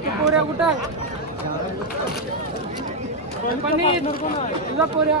तू पोऱ्या कुठं आहे? पण तुझा पोऱ्या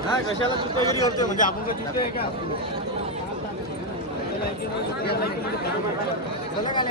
हा कशाला चुकागिरी करतोय म्हणजे आपण काय चुकतोय का? चला का